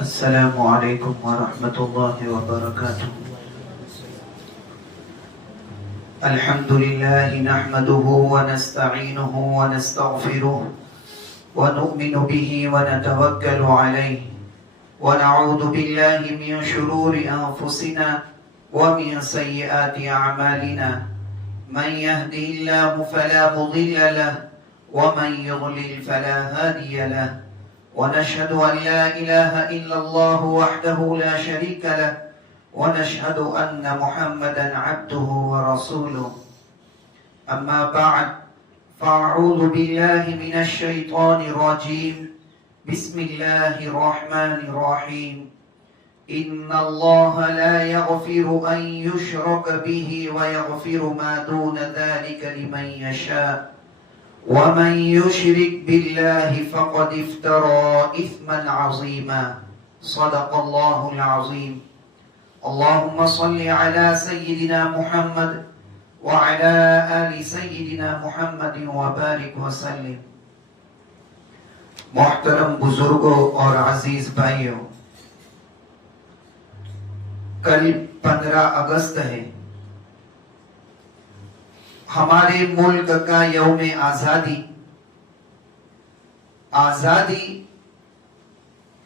السلام عليكم ورحمة الله وبركاته. الحمد لله نحمده ونستعينه ونستغفره ونؤمن به ونتوكل عليه ونعوذ بالله من شرور أنفسنا ومن سيئات أعمالنا. من يهده الله فلا مضل له ومن يضلل فلا هادي له. ونشهد أن لا إله إلا الله وحده لا شريك له ونشهد أن محمدا عبده ورسوله. أما بعد فأعوذ بالله من الشيطان الرجيم. بسم الله الرحمن الرحيم. إن الله لا يغفر أن يشرك به ويغفر ما دون ذلك لمن يشاء ومن يشرك بالله فقد افترى إثما عظيما. صدق الله العظيم. اللهم صل على سيدنا محمد وعلى آل سيدنا محمد وبارك وسلم. محترم بزرگوں اور عزیز بھائیوں، کل 15 اگست ہے، ہمارے ملک کا یوم آزادی. آزادی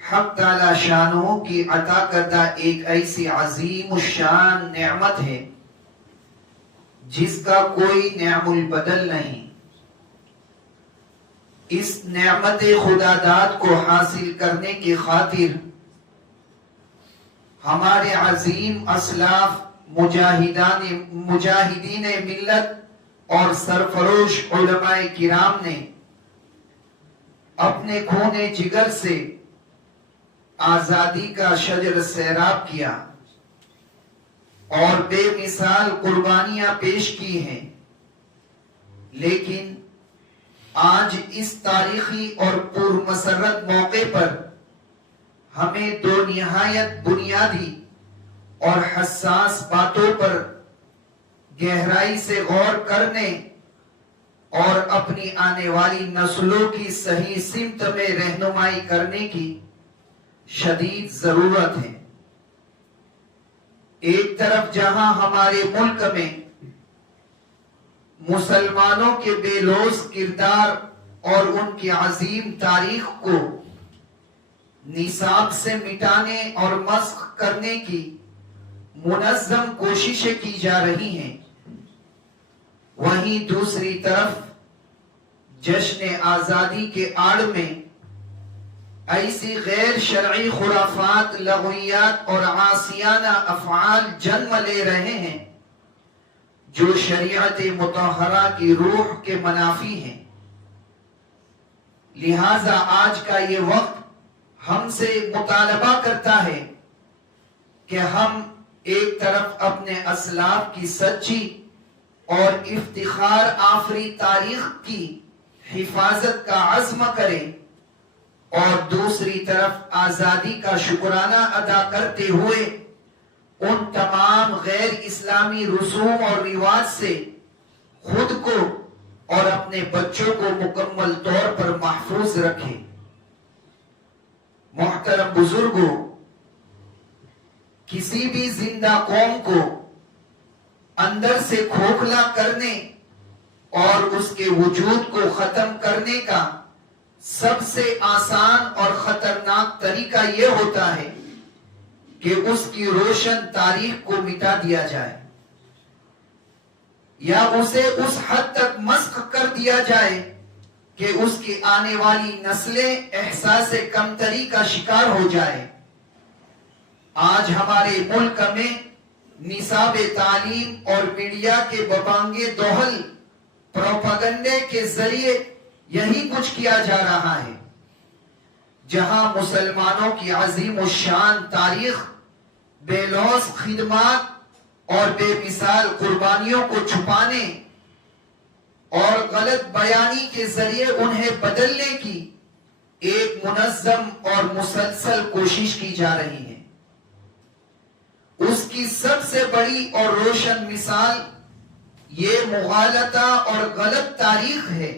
حق تعالی شانہ کی عطا کردہ ایک ایسی عظیم الشان نعمت ہے جس کا کوئی نعم البدل نہیں. اس نعمت خدا داد کو حاصل کرنے کی خاطر ہمارے عظیم اسلاف مجاہدین ملت اور سرفروش علماء کرام نے اپنے خون جگر سے آزادی کا شجر سیراب کیا اور بے مثال قربانیاں پیش کی ہیں. لیکن آج اس تاریخی اور پرمسرت موقع پر ہمیں دو نہایت بنیادی اور حساس باتوں پر گہرائی سے غور کرنے اور اپنی آنے والی نسلوں کی صحیح سمت میں رہنمائی کرنے کی شدید ضرورت ہے. ایک طرف جہاں ہمارے ملک میں مسلمانوں کے بے لوث کردار اور ان کی عظیم تاریخ کو نصاب سے مٹانے اور مسخ کرنے کی منظم کوششیں کی جا رہی ہیں، وہیں دوسری طرف جشن آزادی کے آڑ میں ایسی غیر شرعی خرافات، لغویات اور عاصیانہ افعال جنم لے رہے ہیں جو شریعت مطہرہ کی روح کے منافی ہیں. لہذا آج کا یہ وقت ہم سے مطالبہ کرتا ہے کہ ہم ایک طرف اپنے اسلاف کی سچی اور افتخار آفری تاریخ کی حفاظت کا عزم کریں اور دوسری طرف آزادی کا شکرانہ ادا کرتے ہوئے ان تمام غیر اسلامی رسوم اور رواج سے خود کو اور اپنے بچوں کو مکمل طور پر محفوظ رکھیں. محترم بزرگوں، کسی بھی زندہ قوم کو اندر سے کھوکھلا کرنے اور اس کے وجود کو ختم کرنے کا سب سے آسان اور خطرناک طریقہ یہ ہوتا ہے کہ اس کی روشن تاریخ کو مٹا دیا جائے یا اسے اس حد تک مسخ کر دیا جائے کہ اس کی آنے والی نسلیں احساس کمتری کا شکار ہو جائے. آج ہمارے ملک میں نصاب تعلیم اور میڈیا کے ببانگے دوہل پروپیگنڈے کے ذریعے یہی کچھ کیا جا رہا ہے. جہاں مسلمانوں کی عظیم الشان تاریخ، بے لوث خدمات اور بے مثال قربانیوں کو چھپانے اور غلط بیانی کے ذریعے انہیں بدلنے کی ایک منظم اور مسلسل کوشش کی جا رہی ہے. اس کی سب سے بڑی اور روشن مثال یہ مغالطہ اور غلط تاریخ ہے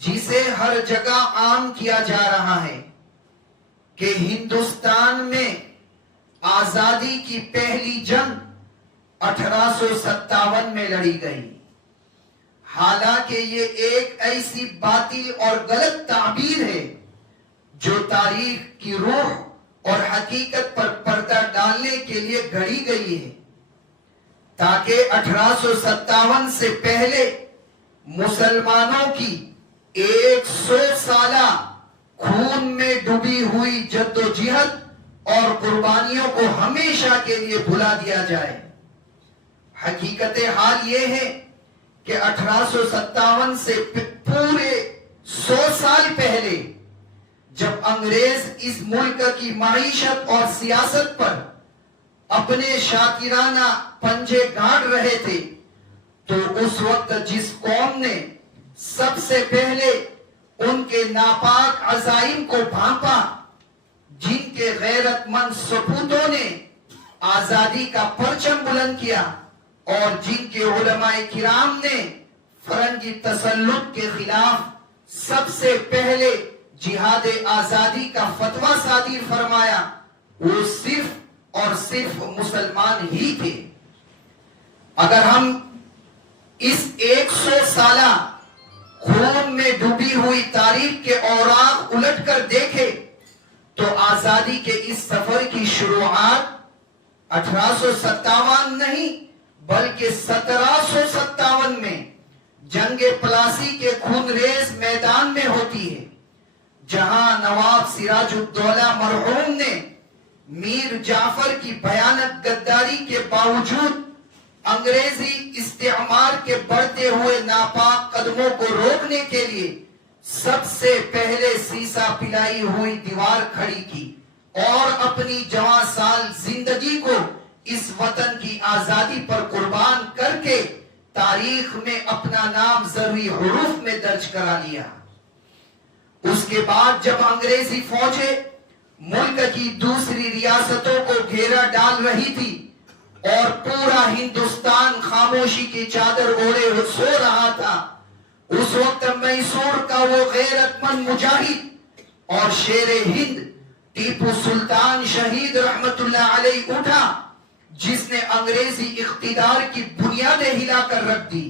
جسے ہر جگہ عام کیا جا رہا ہے. کہ ہندوستان میں آزادی کی پہلی جنگ 1857 میں لڑی گئی. حالانکہ یہ ایک ایسی باطل اور غلط تعبیر ہے جو تاریخ کی روح اور حقیقت پر پردہ ڈالنے کے لیے گھڑی گئی ہے، تاکہ 1857 سے پہلے مسلمانوں کی 100 سالہ خون میں ڈوبی ہوئی جدوجہد اور قربانیوں کو ہمیشہ کے لیے بھلا دیا جائے. حقیقت حال یہ ہے کہ 1857 سے پورے 100 سال پہلے جب انگریز اس ملک کی معیشت اور سیاست پر اپنے شاطرانہ پنجے گاڑ رہے تھے، تو اس وقت جس قوم نے سب سے پہلے ان کے ناپاک عزائم کو بھانپا، جن کے غیرت مند سپوتوں نے آزادی کا پرچم بلند کیا، اور جن کے علماء کرام نے فرنگی تسلط کے خلاف سب سے پہلے جہاد آزادی کا فتویٰ صادر فرمایا، وہ صرف اور صرف مسلمان ہی تھے. اگر ہم اس 100 سالہ خون میں ڈوبی ہوئی تاریخ کے اوراق الٹ کر دیکھیں تو آزادی کے اس سفر کی شروعات 1857 نہیں بلکہ 1757 میں جنگ پلاسی کے خونریز میدان میں ہوتی ہے، جہاں نواب سراج الدولہ مرحوم نے میر جعفر کی بھیانک غداری کے باوجود انگریزی استعمار کے بڑھتے ہوئے ناپاک قدموں کو روکنے کے لیے سب سے پہلے سیسا پلائی ہوئی دیوار کھڑی کی اور اپنی جوان سال زندگی کو اس وطن کی آزادی پر قربان کر کے تاریخ میں اپنا نام زرعی حروف میں درج کرا لیا. اس کے بعد جب انگریزی فوجیں ملک کی دوسری ریاستوں کو گھیرا ڈال رہی تھی اور پورا ہندوستان خاموشی کی چادر اوڑھے سو رہا تھا، اس وقت میسور کا وہ غیرت مند مجاہد اور شیر ہند ٹیپو سلطان شہید رحمت اللہ علیہ اٹھا، جس نے انگریزی اقتدار کی بنیادیں ہلا کر رکھ دی.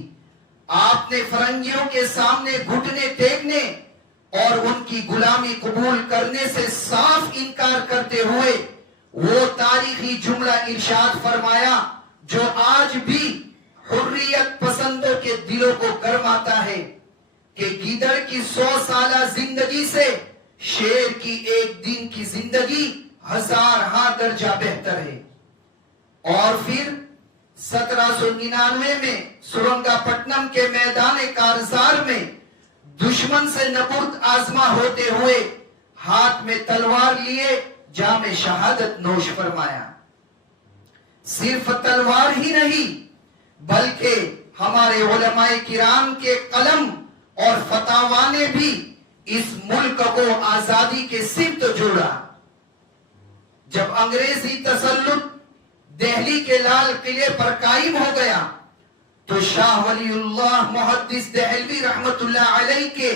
آپ نے فرنگیوں کے سامنے گھٹنے ٹیکنے اور ان کی غلامی قبول کرنے سے صاف انکار کرتے ہوئے وہ تاریخی جملہ ارشاد فرمایا جو آج بھی حریت پسندوں کے دلوں کو گرماتا ہے کہ گیدڑ کی 100 سالہ زندگی سے شیر کی ایک دن کی زندگی 1000 درجہ بہتر ہے. اور پھر 1799 میں سرنگا پٹنم کے میدان کارزار میں دشمن سے نبرد آزما ہوتے ہوئے ہاتھ میں تلوار لیے جام شہادت نوش فرمایا. صرف تلوار ہی نہیں بلکہ ہمارے علماء کرام کے قلم اور فتاوا نے بھی اس ملک کو آزادی کے سمت جوڑا. جب انگریزی تسلط دہلی کے لال قلعے پر قائم ہو گیا تو شاہ ولی اللہ محدث دہلوی رحمت اللہ علیہ کے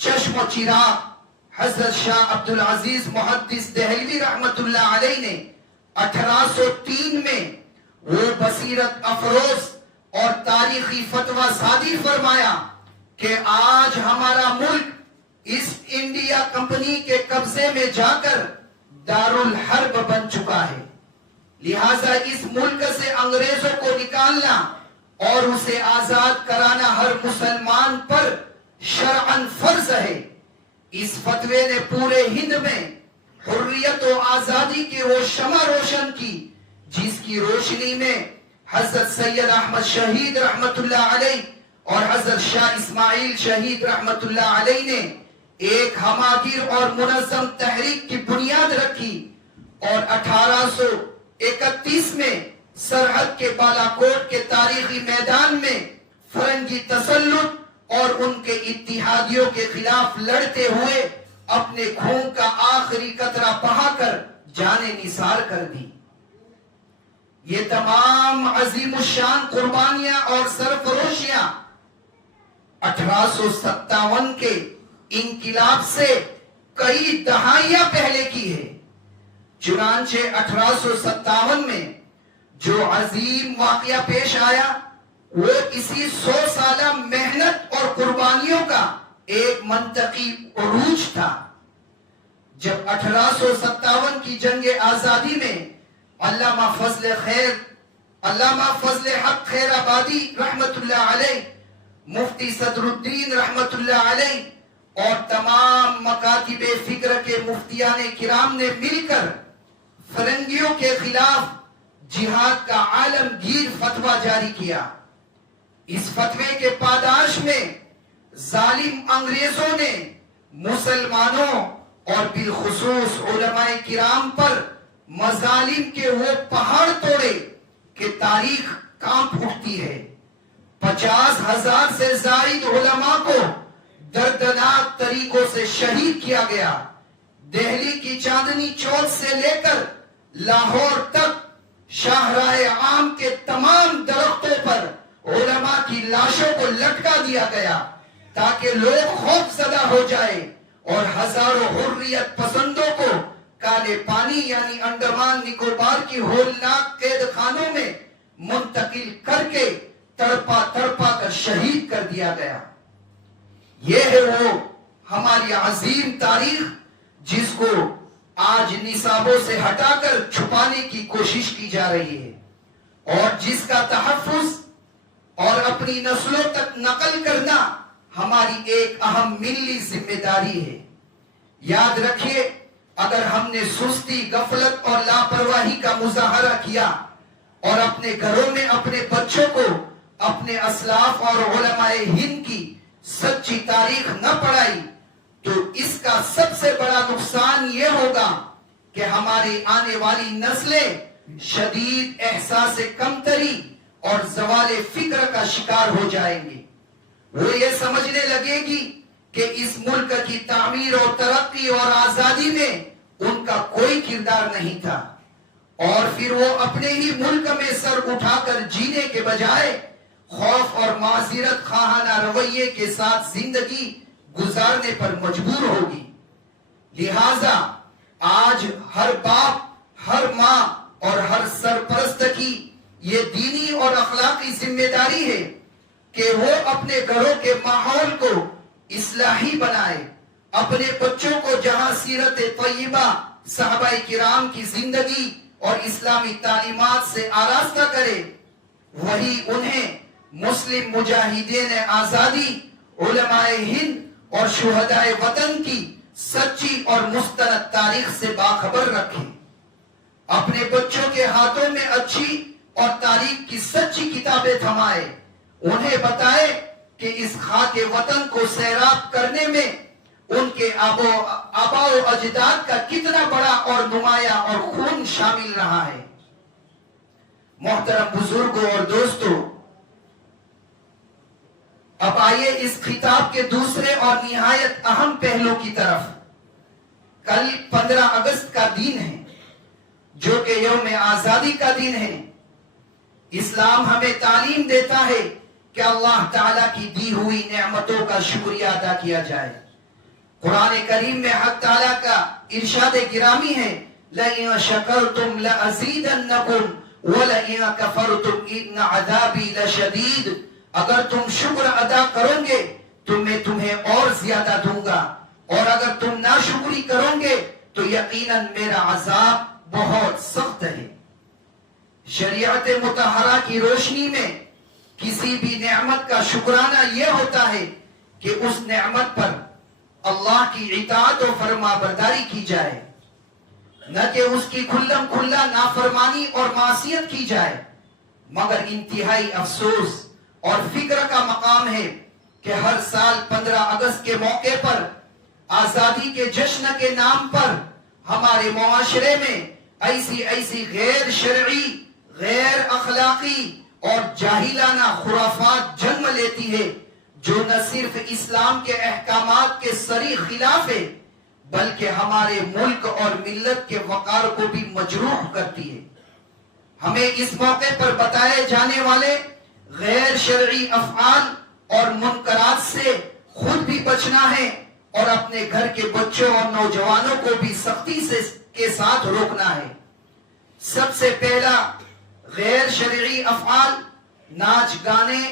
چشم و چراغ حضرت شاہ عبدالعزیز محدث دہلوی رحمت اللہ علیہ نے 1803 میں وہ بصیرت افروز اور تاریخی فتویٰ صادر فرمایا کہ آج ہمارا ملک ایسٹ انڈیا کمپنی کے قبضے میں جا کر دارالحرب بن چکا ہے، لہٰذا اس ملک سے انگریزوں کو نکالنا اور اسے آزاد کرانا ہر مسلمان پر شرعاً فرض ہے. اس فتوے نے پورے ہند میں حریت و آزادی کی وہ شمع روشن کی جس کی روشنی میں حضرت سید احمد شہید رحمت اللہ علیہ اور حضرت شاہ اسماعیل شہید رحمت اللہ علیہ نے ایک ہماگیر اور منظم تحریک کی بنیاد رکھی اور 1831 میں سرحد کے بالاکوٹ کے تاریخی میدان میں فرنگی تسلط اور ان کے اتحادیوں کے خلاف لڑتے ہوئے اپنے خون کا آخری قطرہ بہا کر جانیں نثار کر دی. یہ تمام عظیم الشان قربانیاں اور سرفروشیاں 1857 کے انقلاب سے کئی دہائیاں پہلے کی ہے. چنانچہ 1857 میں جو عظیم واقعہ پیش آیا وہ اسی 100 سالہ محنت اور قربانیوں کا ایک منطقی عروج تھا. جب 1857 کی جنگ آزادی میں علامہ فضل حق خیر آبادی رحمت اللہ علیہ، مفتی صدر الدین رحمت اللہ علیہ اور تمام مکاتب فکر کے مفتیان کرام نے مل کر فرنگیوں کے خلاف جہاد کا عالمگیر فتویٰ جاری کیا. اس فتوے کے پاداش میں ظالم انگریزوں نے مسلمانوں اور بالخصوص علماء کرام پر مظالم کے وہ پہاڑ توڑے کہ تاریخ کانپ اٹھتی ہے. 50,000 سے زائد علماء کو دردناک طریقوں سے شہید کیا گیا. دہلی کی چاندنی چوک سے لے کر لاہور تک شاہراہ عام کے تمام درختوں پر علماء کی لاشوں کو لٹکا دیا گیا تاکہ لوگ خوف زدہ ہو جائے اور ہزاروں حریت پسندوں کو کالے پانی یعنی انڈمان نکوبار کی ہولناک قید خانوں میں منتقل کر کے تڑپا کر شہید کر دیا گیا. یہ ہے وہ ہماری عظیم تاریخ جس کو آج نصابوں سے ہٹا کر چھپانے کی کوشش کی جا رہی ہے اور جس کا تحفظ اور اپنی نسلوں تک نقل کرنا ہماری ایک اہم ملی ذمہ داری ہے. یاد رکھیے، اگر ہم نے سستی، غفلت اور لاپرواہی کا مظاہرہ کیا اور اپنے گھروں میں اپنے بچوں کو اپنے اسلاف اور علماء ہند کی سچی تاریخ نہ پڑھائی تو اس کا سب سے بڑا نقصان یہ ہوگا کہ ہماری آنے والی نسلیں شدید احساس کمتری اور زوال فکر کا شکار ہو جائیں گے. وہ یہ سمجھنے لگے گی کہ اس ملک کی تعمیر اور ترقی اور آزادی میں ان کا کوئی کردار نہیں تھا، اور پھر وہ اپنے ہی ملک میں سر اٹھا کر جینے کے بجائے خوف اور معذرت خواہانہ رویے کے ساتھ زندگی گزارنے پر مجبور ہوگی. لہذا آج ہر باپ، ہر ماں اور ہر سرپرست کی یہ دینی اور اخلاقی ذمہ داری ہے کہ وہ اپنے گھروں کے ماحول کو اصلاحی بنائے، اپنے بچوں کو جہاں سیرت طیبہ، صحابہ کرام کی زندگی اور اسلامی تعلیمات سے آراستہ کرے، وہی انہیں مسلم مجاہدین آزادی، علماء ہند اور شہدائے وطن کی سچی اور مستند تاریخ سے باخبر رکھے. اپنے بچوں کے ہاتھوں میں اچھی اور تاریخ کی سچی کتابیں تھمائے، انہیں بتائے کہ اس خاک وطن کو سیراب کرنے میں ان کے آباء و اجداد کا کتنا بڑا اور نمایاں اور خون شامل رہا ہے. محترم بزرگوں اور دوستوں، اب آئیے اس خطاب کے دوسرے اور نہایت اہم پہلو کی طرف. کل 15 اگست کا دن ہے جو کہ یوم آزادی کا دن ہے. اسلام ہمیں تعلیم دیتا ہے کہ اللہ تعالیٰ کی دی ہوئی نعمتوں کا شکریہ ادا کیا جائے. قرآن کریم میں حق تعالیٰ کا ارشاد گرامی ہے لَإِن شَكَرْتُمْ لَأَزِيدَنَّكُمْ وَلَإِن كَفَرْتُمْ إِنَّ عَذَابِي لَشَدِيدٌ. اگر تم شکر ادا کرو گے تو میں تمہیں اور زیادہ دوں گا، اور اگر تم ناشکری کرو گے تو یقیناً میرا عذاب بہت سخت ہے. شریعت مطہرہ کی روشنی میں کسی بھی نعمت کا شکرانہ یہ ہوتا ہے کہ اس نعمت پر اللہ کی اطاعت و فرما برداری کی جائے، نہ کہ اس کی کھلم کھلا نافرمانی اور معصیت کی جائے. مگر انتہائی افسوس اور فکر کا مقام ہے کہ ہر سال 15 اگست کے موقع پر آزادی کے جشن کے نام پر ہمارے معاشرے میں ایسی غیر شرعی، غیر اخلاقی اور جاہلانہ خرافات جنم لیتی ہے جو نہ صرف اسلام کے احکامات کے صریح خلاف ہے بلکہ ہمارے ملک اور ملت کے وقار کو بھی مجروح کرتی ہے. ہمیں اس موقع پر بتائے جانے والے غیر شرعی افعال اور منکرات سے خود بھی بچنا ہے اور اپنے گھر کے بچوں اور نوجوانوں کو بھی سختی کے ساتھ روکنا ہے۔ سب سے پہلا غیر شرعی افعال ناچ گانے،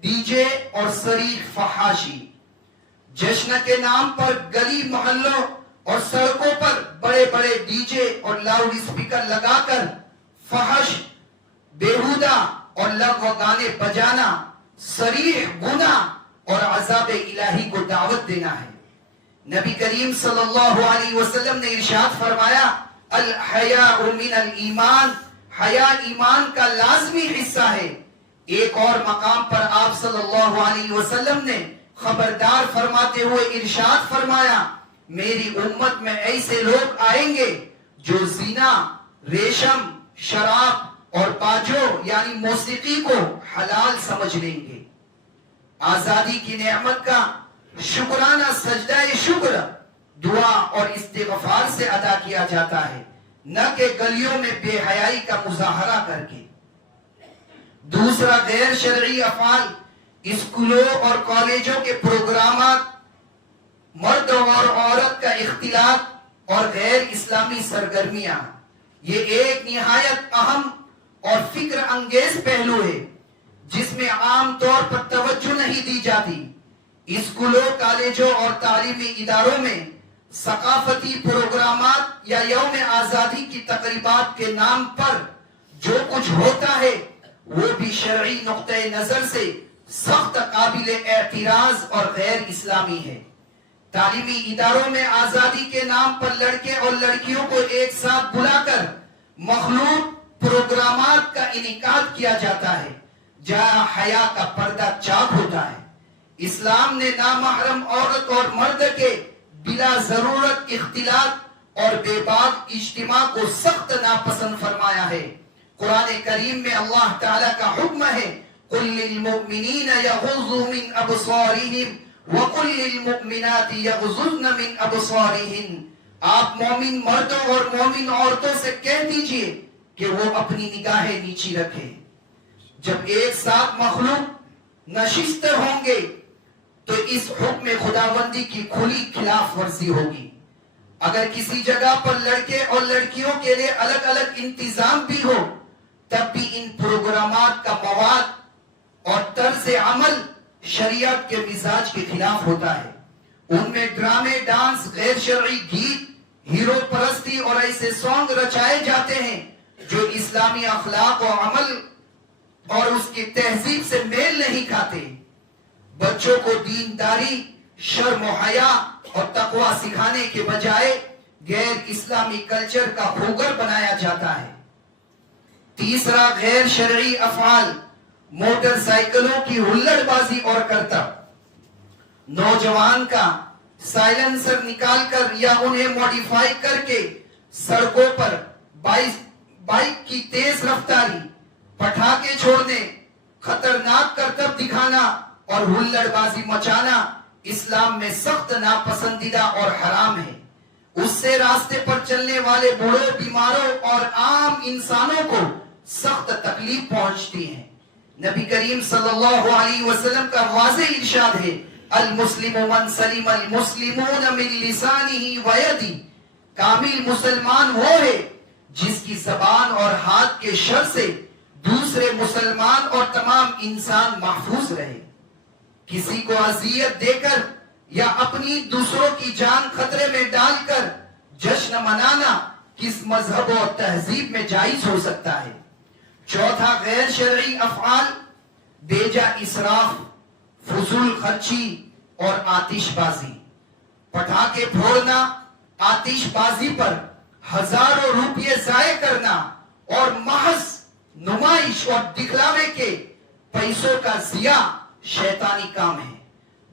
ڈی جے اور صریح فحاشی۔ جشن کے نام پر گلی محلوں اور سڑکوں پر بڑے بڑے ڈی جے اور لاؤڈ اسپیکر لگا کر فحش، بیہودہ اور لغو گانے بجانا صریح گناہ اور عذاب الہی کو دعوت دینا ہے۔ نبی کریم صلی اللہ علیہ وسلم نے ارشاد فرمایا، الحیاء من الایمان، حیا ایمان کا لازمی حصہ ہے۔ ایک اور مقام پر آپ صلی اللہ علیہ وسلم نے خبردار فرماتے ہوئے ارشاد فرمایا، میری امت میں ایسے لوگ آئیں گے جو زنا، ریشم، شراب اور باجو یعنی موسیقی کو حلال سمجھ لیں گے۔ آزادی کی نعمت کا شکرانہ سجدہ شکر دعا اور استغفار سے ادا کیا جاتا ہے، نہ کہ گلیوں میں بے حیائی کا مظاہرہ کر کے۔ دوسرا غیر شرعی افعال اسکولوں اور کالجوں کے پروگرامات، مرد اور عورت کا اختلاط اور غیر اسلامی سرگرمیاں۔ یہ ایک نہایت اہم اور فکر انگیز پہلو ہے جس میں عام طور پر توجہ نہیں دی جاتی۔ اسکولوں، کالجوں اور تعلیمی اداروں میں ثقافتی پروگرامات یا یوم آزادی کی تقریبات کے نام پر جو کچھ ہوتا ہے وہ بھی شرعی نقطۂ نظر سے سخت قابل اعتراض اور غیر اسلامی ہے۔ تعلیمی اداروں میں آزادی کے نام پر لڑکے اور لڑکیوں کو ایک ساتھ بلا کر مخلوط پروگرامات کا انعقاد کیا جاتا ہے جہاں حیا کا پردہ چاک ہوتا ہے۔ اسلام نے نامحرم عورت اور مرد کے بلا ضرورت اختلاط اور بے باک اجتماع کو سخت ناپسند فرمایا ہے۔ قرآن کریم میں اللہ تعالیٰ کا حکم ہے، قُلْ لِلْمُؤْمِنِينَ يَغُضُّوا مِنْ أَبْصَارِهِمْ وَقُلْ لِلْمُؤْمِنَاتِ يَغْضُضْنَ مِنْ أَبْصَارِهِنْ۔ آپ مومن مردوں اور مومن عورتوں سے کہہ دیجئے کہ وہ اپنی نگاہیں نیچی رکھیں۔ جب ایک ساتھ مخلوق نشست ہوں گے تو اس حکم خداوندی کی کھلی خلاف ورزی ہوگی۔ اگر کسی جگہ پر لڑکے اور لڑکیوں کے لیے الگ الگ انتظام بھی ہو تب بھی ان پروگرامات کا مواد اور طرز عمل شریعت کے مزاج کے خلاف ہوتا ہے۔ ان میں ڈرامے، ڈانس، غیر شرعی گیت، ہیرو پرستی اور ایسے سانگ رچائے جاتے ہیں جو اسلامی اخلاق و عمل اور اس کی تہذیب سے میل نہیں کھاتے۔ بچوں کو دینداری، شرم و حیا اور تقوی سکھانے کے بجائے غیر اسلامی کلچر کا خوگر بنایا جاتا ہے۔ تیسرا غیر شرعی افعال موٹر سائیکلوں کی ہلڑ بازی اور کرتب۔ نوجوان کا سائلنسر نکال کر یا انہیں موڈیفائی کر کے سڑکوں پر بائک کی تیز رفتاری، پٹاخے چھوڑنے، خطرناک کرتب دکھانا اور ہلڑ بازی مچانا اسلام میں سخت ناپسندیدہ اور حرام ہے۔ اس سے راستے پر چلنے والے بوڑھوں، بیماروں اور عام انسانوں کو سخت تکلیف پہنچتی ہے۔ نبی کریم صلی اللہ علیہ وسلم کا واضح ارشاد ہے، المسلم من سلم المسلمون من لسانہ ویدہ۔ کامل مسلمان وہ ہے جس کی زبان اور ہاتھ کے شر سے دوسرے مسلمان اور تمام انسان محفوظ رہے۔ کسی کو اذیت دے کر یا اپنی دوسروں کی جان خطرے میں ڈال کر جشن منانا کس مذہب اور تہذیب میں جائز ہو سکتا ہے؟ چوتھا غیر شرعی افعال بیجا اسراف، فضول خرچی اور آتش بازی۔ پٹاخے پھوڑنا، آتش بازی پر ہزاروں روپے ضائع کرنا اور محض نمائش اور دکھلاوے کے پیسوں کا ضیاع شیطانی کام ہے۔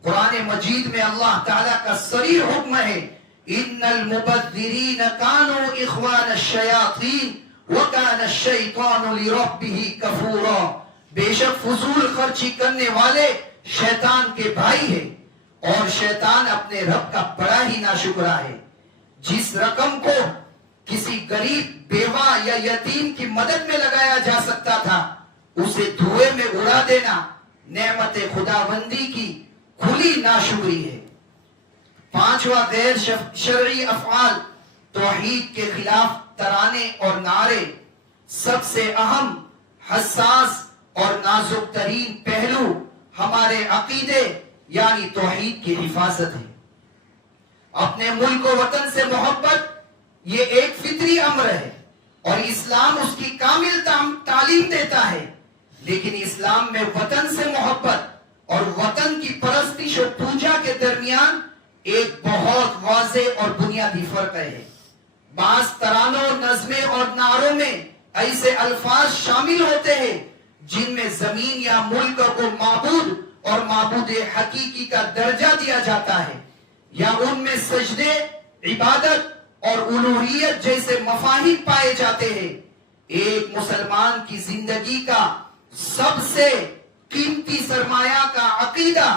قرآن مجید میں اللہ تعالیٰ کا صریح حکم ہے، ان المبذرین کانوا اخوان الشیاطین وکان الشیطان لربہ کفورا۔ بے شک فضول خرچی کرنے والے شیطان کے بھائی ہیں اور شیطان اپنے رب کا بڑا ہی ناشکرا ہے۔ جس رقم کو کسی غریب، بیوہ یا یتیم کی مدد میں لگایا جا سکتا تھا اسے دھوئے میں اڑا دینا نعمت خداوندی کی کھلی ناشکری ہے۔ پانچواں غیر شرعی افعال توحید کے خلاف ترانے اور نعرے، سب سے اہم، حساس اور نازک ترین پہلو ہمارے عقیدے یعنی توحید کی حفاظت ہے۔ اپنے ملک و وطن سے محبت یہ ایک فطری امر ہے اور اسلام اس کی کامل تعلیم دیتا ہے، لیکن اسلام میں وطن سے محبت اور وطن کی پرستش و پوجا کے درمیان ایک بہت واضح اور بنیادی فرق ہے۔ بعض ترانوں، نظمیں اور نعروں میں ایسے الفاظ شامل ہوتے ہیں جن میں زمین یا ملک کو معبود اور معبود حقیقی کا درجہ دیا جاتا ہے، یا ان میں سجدے، عبادت اور الوہیت جیسے مفاہیم پائے جاتے ہیں۔ ایک مسلمان کی زندگی کا سب سے قیمتی سرمایہ کا عقیدہ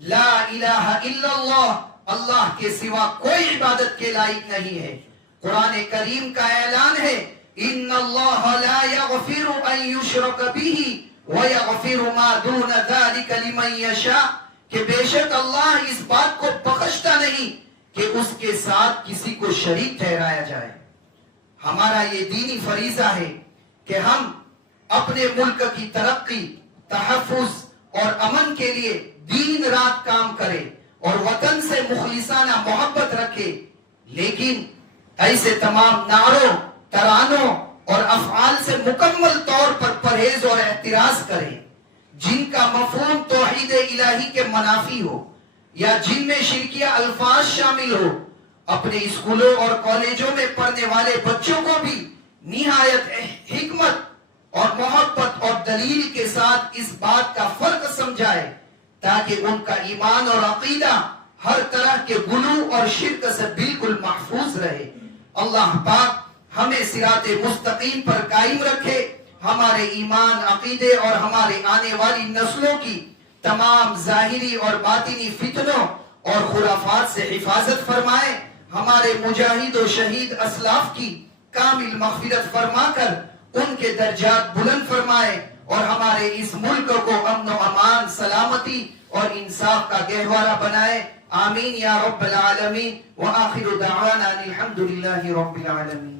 لا الہ الا اللہ، اللہ کے سوا کوئی عبادت کے لائق نہیں ہے۔ قرآن کریم کا اعلان ہے، ان اللہ لا یغفر ان یشرک بہ ویغفر ما دون ذلک لمن یشاء، کہ بے شک اللہ اس بات کو بخشتا نہیں کہ اس کے ساتھ کسی کو شریک ٹھہرایا جائے۔ ہمارا یہ دینی فریضہ ہے کہ ہم اپنے ملک کی ترقی، تحفظ اور امن کے لیے دن رات کام کریں اور وطن سے مخلصانہ محبت رکھے، لیکن ایسے تمام نعروں، ترانوں اور افعال سے مکمل طور پر پرہیز اور احتراز کریں جن کا مفہوم توحید الہی کے منافی ہو یا جن میں شرکیہ الفاظ شامل ہو۔ اپنے اسکولوں اور کالجوں میں پڑھنے والے بچوں کو بھی نہایت حکمت اور محبت اور دلیل کے ساتھ اس بات کا فرق سمجھائے تاکہ ان کا ایمان اور عقیدہ ہر طرح کے غلو اور شرک سے بالکل محفوظ رہے۔ اللہ پاک ہمیں صراط مستقیم پر قائم رکھے، ہمارے ایمان، عقیدے اور ہمارے آنے والی نسلوں کی تمام ظاہری اور باطنی فتنوں اور خرافات سے حفاظت فرمائے، ہمارے مجاہد و شہید اسلاف کی کامل مغفرت فرما کر ان کے درجات بلند فرمائے اور ہمارے اس ملک کو امن و امان، سلامتی اور انصاف کا گہوارہ بنائے۔ آمین یا رب العالمین، وآخر دعوانا الحمدللہ رب العالمین۔